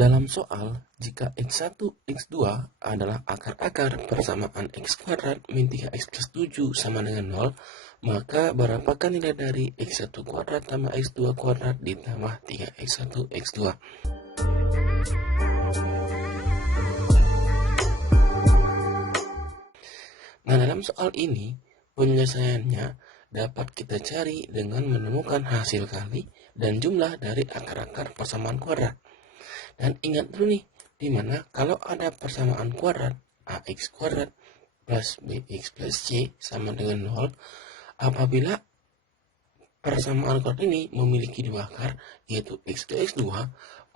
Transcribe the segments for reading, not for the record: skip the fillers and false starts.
Dalam soal, jika x1, x2 adalah akar-akar persamaan x kuadrat min 3x plus 7 sama dengan 0, maka berapakah nilai dari x1 kuadrat tambah x2 kuadrat ditambah 3x1, x2? Nah, dalam soal ini, penyelesaiannya dapat kita cari dengan menemukan hasil kali dan jumlah dari akar-akar persamaan kuadrat. Dan ingat dulu nih, dimana kalau ada persamaan kuadrat ax kuadrat plus bx plus c sama dengan 0, apabila persamaan kuadrat ini memiliki dua akar, yaitu x1 x2,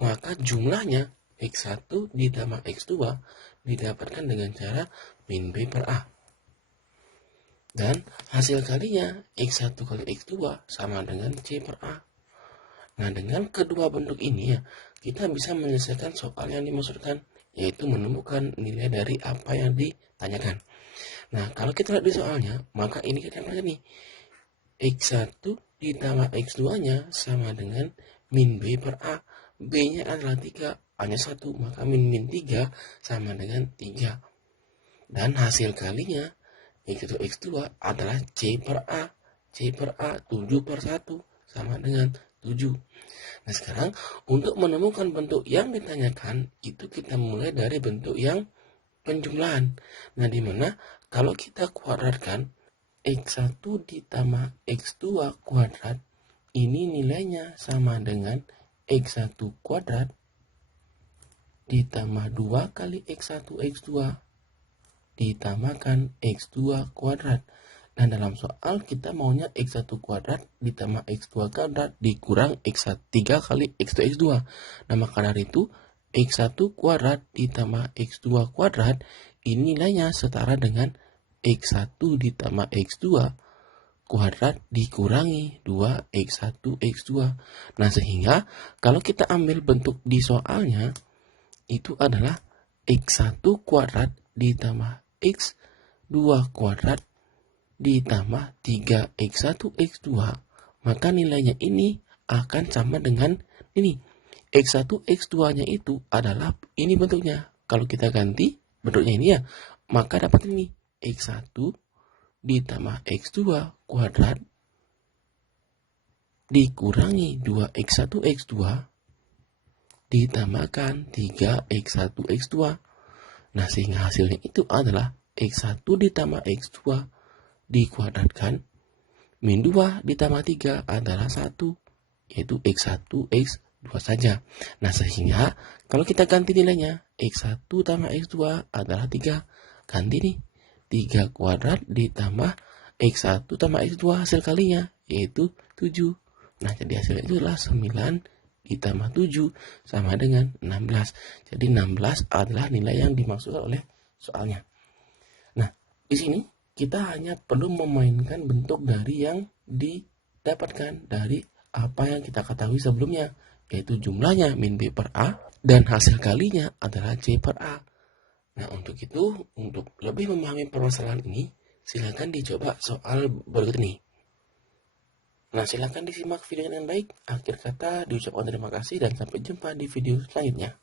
maka jumlahnya x1 ditambah x2 didapatkan dengan cara min b per a. Dan hasil kalinya x1 kali x2 sama dengan c per a. Nah, dengan kedua bentuk ini ya, kita bisa menyelesaikan soal yang dimaksudkan, yaitu menemukan nilai dari apa yang ditanyakan. Nah, kalau kita lihat di soalnya, maka ini kita lihat nih, x1 ditambah x2-nya sama dengan min b per a. B-nya adalah 3, A-nya 1, maka min 3 sama dengan 3. Dan hasil kalinya x1 x2 adalah c per a. C per a 7 per 1 sama dengan 7. Nah, sekarang untuk menemukan bentuk yang ditanyakan, itu kita mulai dari bentuk yang penjumlahan. Nah, dimana kalau kita kuadratkan x1 ditambah x2 kuadrat, ini nilainya sama dengan x1 kuadrat ditambah 2 kali x1 x2 ditambahkan x2 kuadrat. Dan dalam soal kita maunya x1 kuadrat ditambah x2 kuadrat dikurang x3 kali x2 x2. Nah, maka dari itu x1 kuadrat ditambah x2 kuadrat ini nilainya setara dengan x1 ditambah x2 kuadrat dikurangi 2x1 x2. Nah, sehingga kalau kita ambil bentuk di soalnya, itu adalah x1 kuadrat ditambah x2 kuadrat ditambah 3x1 x2, maka nilainya ini akan sama dengan ini. x1 x2 nya itu adalah ini bentuknya. Kalau kita ganti bentuknya ini ya, maka dapat ini x1 ditambah x2 kuadrat dikurangi 2x1 x2 ditambahkan 3x1 x2. Nah, sehingga hasilnya itu adalah x1 ditambah x2 dikuadratkan min 2 ditambah 3 adalah 1, yaitu x1 x2 saja. Nah, sehingga kalau kita ganti nilainya, x1 tambah x2 adalah 3. Ganti nih, 3 kuadrat ditambah x1 tambah x2 hasil kalinya, yaitu 7. Nah, jadi hasilnya itu adalah 9 ditambah 7 sama dengan 16. Jadi 16 adalah nilai yang dimaksudkan oleh soalnya. Nah, di sini kita hanya perlu memainkan bentuk dari yang didapatkan dari apa yang kita ketahui sebelumnya, yaitu jumlahnya min b per a dan hasil kalinya adalah c per a. Nah, untuk itu, untuk lebih memahami permasalahan ini, silakan dicoba soal berikut ini. Nah, silakan disimak video dengan baik. Akhir kata diucapkan terima kasih dan sampai jumpa di video selanjutnya.